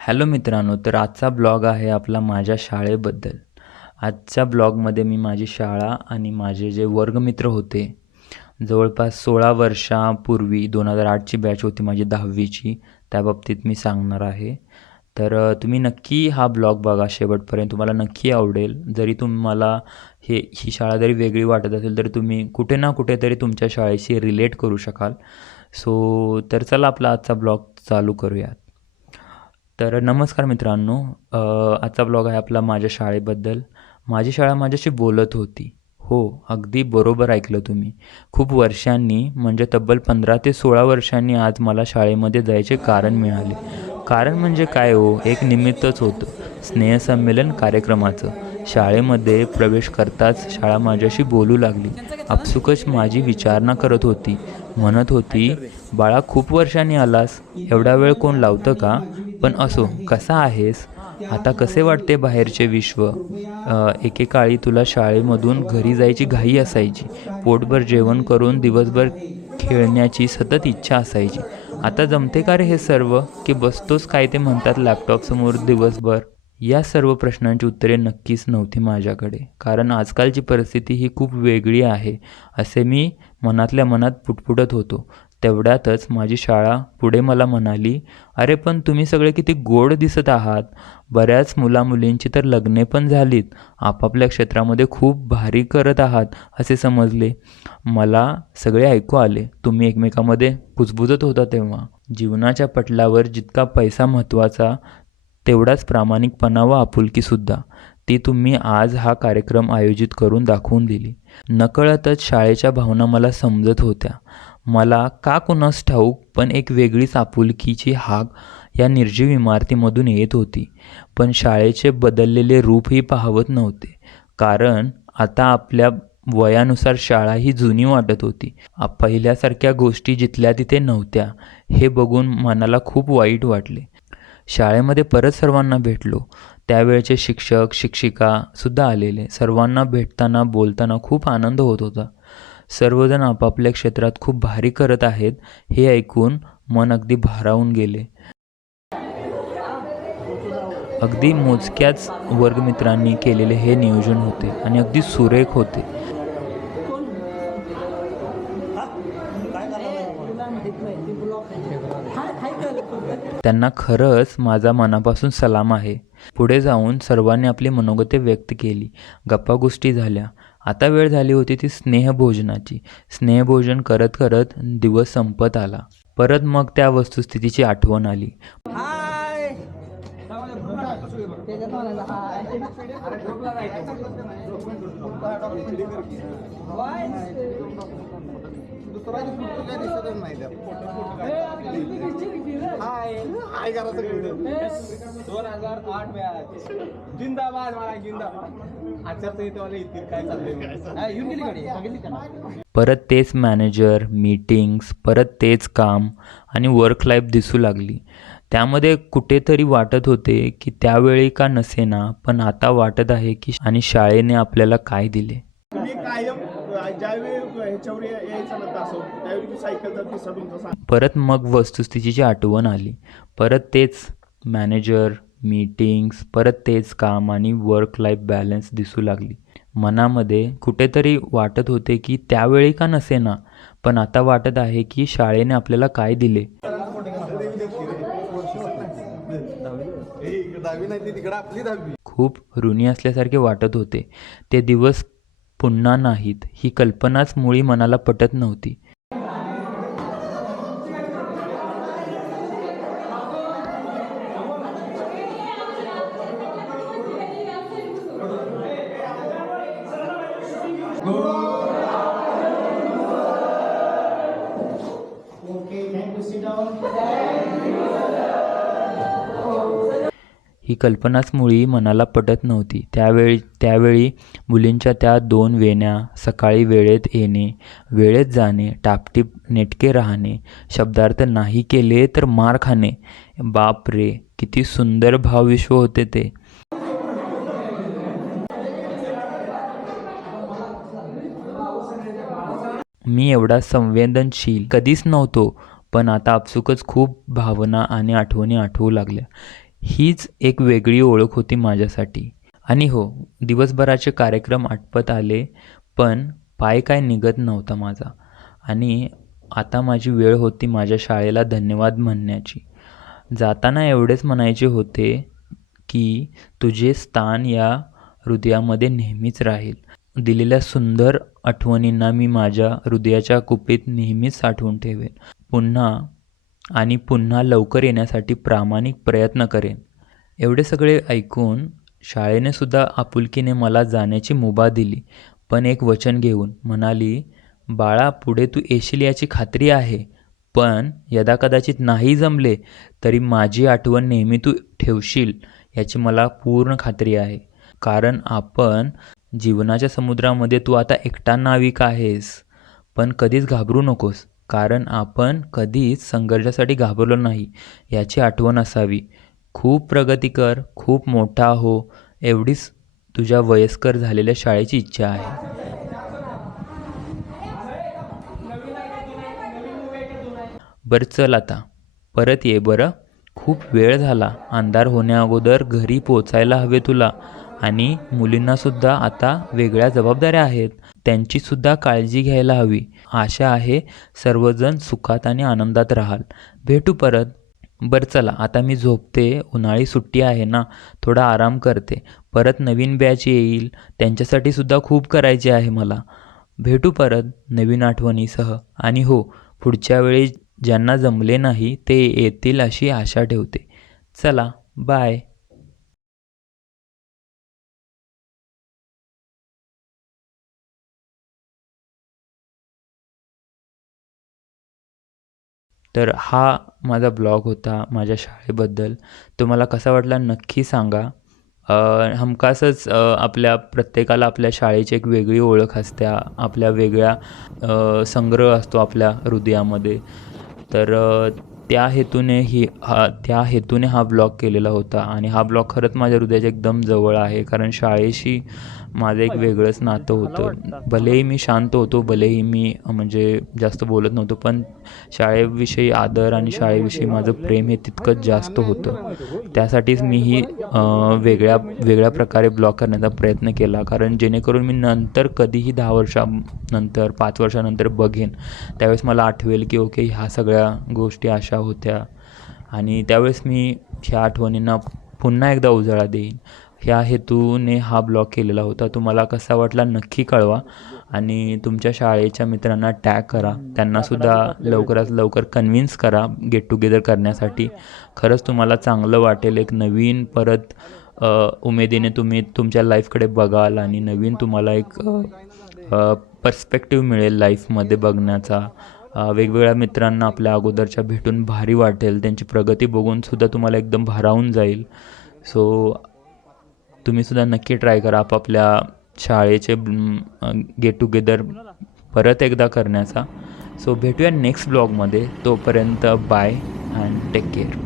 Hello मित्रांनो तर आजचा ब्लॉग आहे आपला माझ्या शाळेबद्दल. आजच्या ब्लॉगमध्ये मी माझी शाळा आणि माझे जे वर्गमित्र होते जवळपास सोळा वर्षापूर्वी दोन हजार आठची बॅच होती माझी दहावीची त्या बाबतीत मी सांगणार आहे. तर तुम्ही नक्की हा ब्लॉग बघा शेवटपर्यंत तुम्हाला नक्की आवडेल. जरी तुम्हाला हे ही शाळा जरी वेगळी वाटत असेल तरी तुम्ही कुठे ना कुठेतरी तुमच्या शाळेशी रिलेट करू शकाल. सो तर चला आपला आजचा ब्लॉग चालू करूयात. तर नमस्कार मित्रांनो आजचा ब्लॉग आहे आपला माझ्या शाळेबद्दल. माझी शाळा माझ्याशी बोलत होती. हो अगदी बरोबर ऐकलं तुम्ही. खूप वर्षांनी म्हणजे तब्बल पंधरा ते सोळा वर्षांनी आज मला शाळेमध्ये जायचे कारण मिळाले. कारण म्हणजे काय हो? एक निमित्तच होतं. स्नेहसंमेलन कार्यक्रमाचं. शाळेमध्ये प्रवेश करताच शाळा माझ्याशी बोलू लागली. आपसुकच माझी विचारणा करत होती. म्हणत होती बाळा खूप वर्षांनी आलास. एवढा वेळ कोण लावतं का? पण असो कसा आहेस? आता कसे वाटते बाहेरचे विश्व? एकेकाळी तुला शाळेमधून घरी जायची घाई असायची. पोटभर जेवण करून दिवसभर खेळण्याची सतत इच्छा असायची. आता जमते का रे हे सर्व? की बसतोच काय ते म्हणतात लॅपटॉपसमोर दिवसभर? या सर्व प्रश्नांची उत्तरे नक्कीच नव्हती माझ्याकडे. कारण आजकालची परिस्थिती ही खूप वेगळी आहे असे मी मनातल्या मनात पुटपुटत होतो. तेवढ्यातच माझी शाळा पुढे मला म्हणाली अरे पण तुम्ही सगळे किती गोड दिसत आहात. बऱ्याच मुलामुलींची तर लग्ने पण झालीत. आपापल्या क्षेत्रामध्ये खूप भारी करत आहात असे समजले. मला सगळे ऐकू आले. तुम्ही एकमेकामध्ये कुजबुजत होता तेव्हा. जीवनाच्या पटलावर जितका पैसा महत्त्वाचा तेवढाच प्रामाणिकपणा व आपुलकीसुद्धा ती तुम्ही आज हा कार्यक्रम आयोजित करून दाखवून दिली. नकळतच शाळेच्या भावना मला समजत होत्या. मला का कुणास ठाऊक पण एक वेगळीच आपुलकीची हाक या निर्जीव इमारतीमधून येत होती. पण शाळेचे बदललेले रूपही पाहवत नव्हते. कारण आता आपल्या वयानुसार शाळा ही जुनी वाटत होती. पहिल्यासारख्या गोष्टी जिथल्या तिथे नव्हत्या हे बघून मनाला खूप वाईट वाटले. शाळेमध्ये परत सर्वांना भेटलो. त्यावेळचे शिक्षक शिक्षिका सुद्धा आलेले. सर्वांना भेटताना बोलताना खूप आनंद होत होता. सर्वजण आपापल्या क्षेत्रात खूप भारी करत आहेत हे ऐकून मन अगदी भारावून गेले. अगदी मोजक्याच वर्गमित्रांनी केलेले हे नियोजन होते आणि अगदी सुरेख होते. त्यांना खरंच माझा मनापासून सलाम आहे. पुढे जाऊन सर्वांनी आपली मनोगते व्यक्त केली. गप्पा गोष्टी झाल्या. आता वेळ झाली होती ती स्नेहभोजनाची. स्नेहभोजन करत करत दिवस संपत आला. परत मग त्या वस्तुस्थितीची आठवण आली. दोन हजार आठ जिंदाबाद मला जिंदाबाद. आचारसंहितेवाले येतील काय चाललंय येऊन गेली गाडी सांगितली परत तेच मॅनेजर मीटिंग्स परत तेच काम आणि वर्क लाईफ दिसू लागली. त्यामध्ये कुठेतरी वाटत होते की त्यावेळी का नसेना पण आता वाटत आहे की आणि शाळेने आपल्याला काय दिले? परत मग वस्तुस्थितीची आठवण आली. परत तेच मॅनेजर मीटिंग्स परत तेच काम आणि वर्क लाईफ बॅलन्स दिसू लागली. मनामध्ये कुठेतरी वाटत होते की त्यावेळी का नसेना पण आता वाटत आहे की शाळेने आपल्याला काय दिले? खूप ऋणी असल्यासारखे वाटत होते. ते दिवस पुन्हा नाहीत. ही कल्पनाच मुळी मनाला पटत नव्हती. ही कल्पनाच मुळी मनाला पटत नव्हती. त्यावेळी त्यावेळी मुलींच्या त्या दोन वेण्या सकाळी वेळेत येणे वेळेत जाणे टापटीप नेटके राहणे शब्दार्थ नाही केले तर मार खाणे. बाप रे किती सुंदर भावविश्व होते ते. मी एवढा संवेदनशील कधीच नव्हतो पण आता आपसुकच खूप भावना आणि आठवणी आठवू लागल्या. हीच एक वेगळी ओळख होती माझ्यासाठी. आणि हो दिवसभराचे कार्यक्रम आटपत आले पण पाय काय निघत नव्हता माझा. आणि आता माझी वेळ होती माझ्या शाळेला धन्यवाद म्हणण्याची. जाताना एवढेच म्हणायचे होते की तुझे स्थान या हृदयामध्ये नेहमीच राहील. दिलेल्या सुंदर आठवणींना मी माझ्या हृदयाच्या कुपीत नेहमीच साठवून ठेवेन. पुन्हा आणि पुन्हा लवकर येण्यासाठी प्रामाणिक प्रयत्न करेन. एवढे सगळे ऐकून शाळेने सुद्धा आपुलकीने मला जाण्याची मुभा दिली. पण एक वचन घेऊन म्हणाली बाळा पुढे तू येशील याची खात्री आहे. पण यदाकदाचित नाही जमले तरी माझी आठवण नेहमी तू ठेवशील याची मला पूर्ण खात्री आहे. कारण आपण जीवनाच्या समुद्रामध्ये तू आता एकटा नाविक आहेस. पण कधीच घाबरू नकोस कारण आपण कधीच संघर्षासाठी घाबरलो नाही याची आठवण असावी. खूप प्रगती कर खूप मोठा हो एवढीच तुझ्या वयस्कर झालेल्या शाळेची इच्छा आहे. बरं चल आता. परत ये बरं. खूप वेळ झाला. अंधार होण्याअगोदर घरी पोचायला हवे तुला. आणि मुलींनासुद्धा आता वेगळ्या जबाबदाऱ्या आहेत. त्यांचीसुद्धा काळजी घ्यायला हवी. आशा आहे सर्वजण सुखात आणि आनंदात राहाल. भेटू परत. बरं चला आता मी झोपते. उन्हाळी सुट्टी आहे ना थोडा आराम करते. परत नवीन बॅच येईल. त्यांच्यासाठी सुद्धा खूप करायचे आहे मला. भेटू परत नवीन आठवणीसह. आणि हो पुढच्या वेळी ज्यांना जमले नाही ते येतील अशी आशा ठेवते. चला बाय. तर हा माझा ब्लॉग होता माझ्या शाळेबद्दल. तुम्हाला कसा वाटला नक्की सांगा. हमखासच आपल्या प्रत्येकाला आपल्या शाळेची एक वेगळी ओळख असते. आपल्या वेगळ्या संग्रह असतो आपल्या हृदयामध्ये. तर त्या हेतूने ही हा त्या हेतूने हा ब्लॉग केलेला होता. आणि हा ब्लॉग खरंच माझ्या हृदयाच्या एकदम जवळ आहे. कारण शाळेशी माझं एक वेगळंच नातं होतं. भलेही मी शांत होतो भलेही मी म्हणजे जास्त बोलत नव्हतो पण शाळेविषयी आदर आणि शाळेविषयी माझं प्रेम हे तितकंच जास्त होतं. त्यासाठीच मी ही वेगळ्या वेगळ्या प्रकारे ब्लॉग करण्याचा प्रयत्न केला. कारण जेणेकरून मी नंतर कधीही दहा वर्षानंतर पाच वर्षानंतर बघेन त्यावेळेस मला आठवेल की ओके ह्या सगळ्या गोष्टी अशा होत्या. आणि त्यावेळेस मी ह्या आठवणींना पुन्हा एकदा उजाळा देईन. ह्या हेतूने हा ब्लॉग केलेला होता. तुम्हाला कसा वाटला नक्की कळवा आणि तुमच्या शाळेच्या मित्रांना टॅग करा. त्यांनासुद्धा लवकरात लवकर कन्व्हिन्स करा गेट टुगेदर करण्यासाठी. खरंच तुम्हाला चांगलं वाटेल एक नवीन परत उमेदीने तुम्ही तुमच्या लाईफकडे बघाल आणि नवीन तुम्हाला एक पर्स्पेक्टिव्ह मिळेल लाईफमध्ये बघण्याचा. वेगवेगळ्या मित्रांना आपल्या अगोदरच्या भेटून भारी वाटेल. त्यांची प्रगती बघून सुद्धा तुम्हाला एकदम भारावून जाईल. सो तुम्हीसुद्धा नक्की ट्राय करा आपापल्या शाळेचे गेट टुगेदर परत एकदा करण्याचा. सो भेटूया नेक्स्ट ब्लॉगमध्ये तोपर्यंत बाय अँड टेक केअर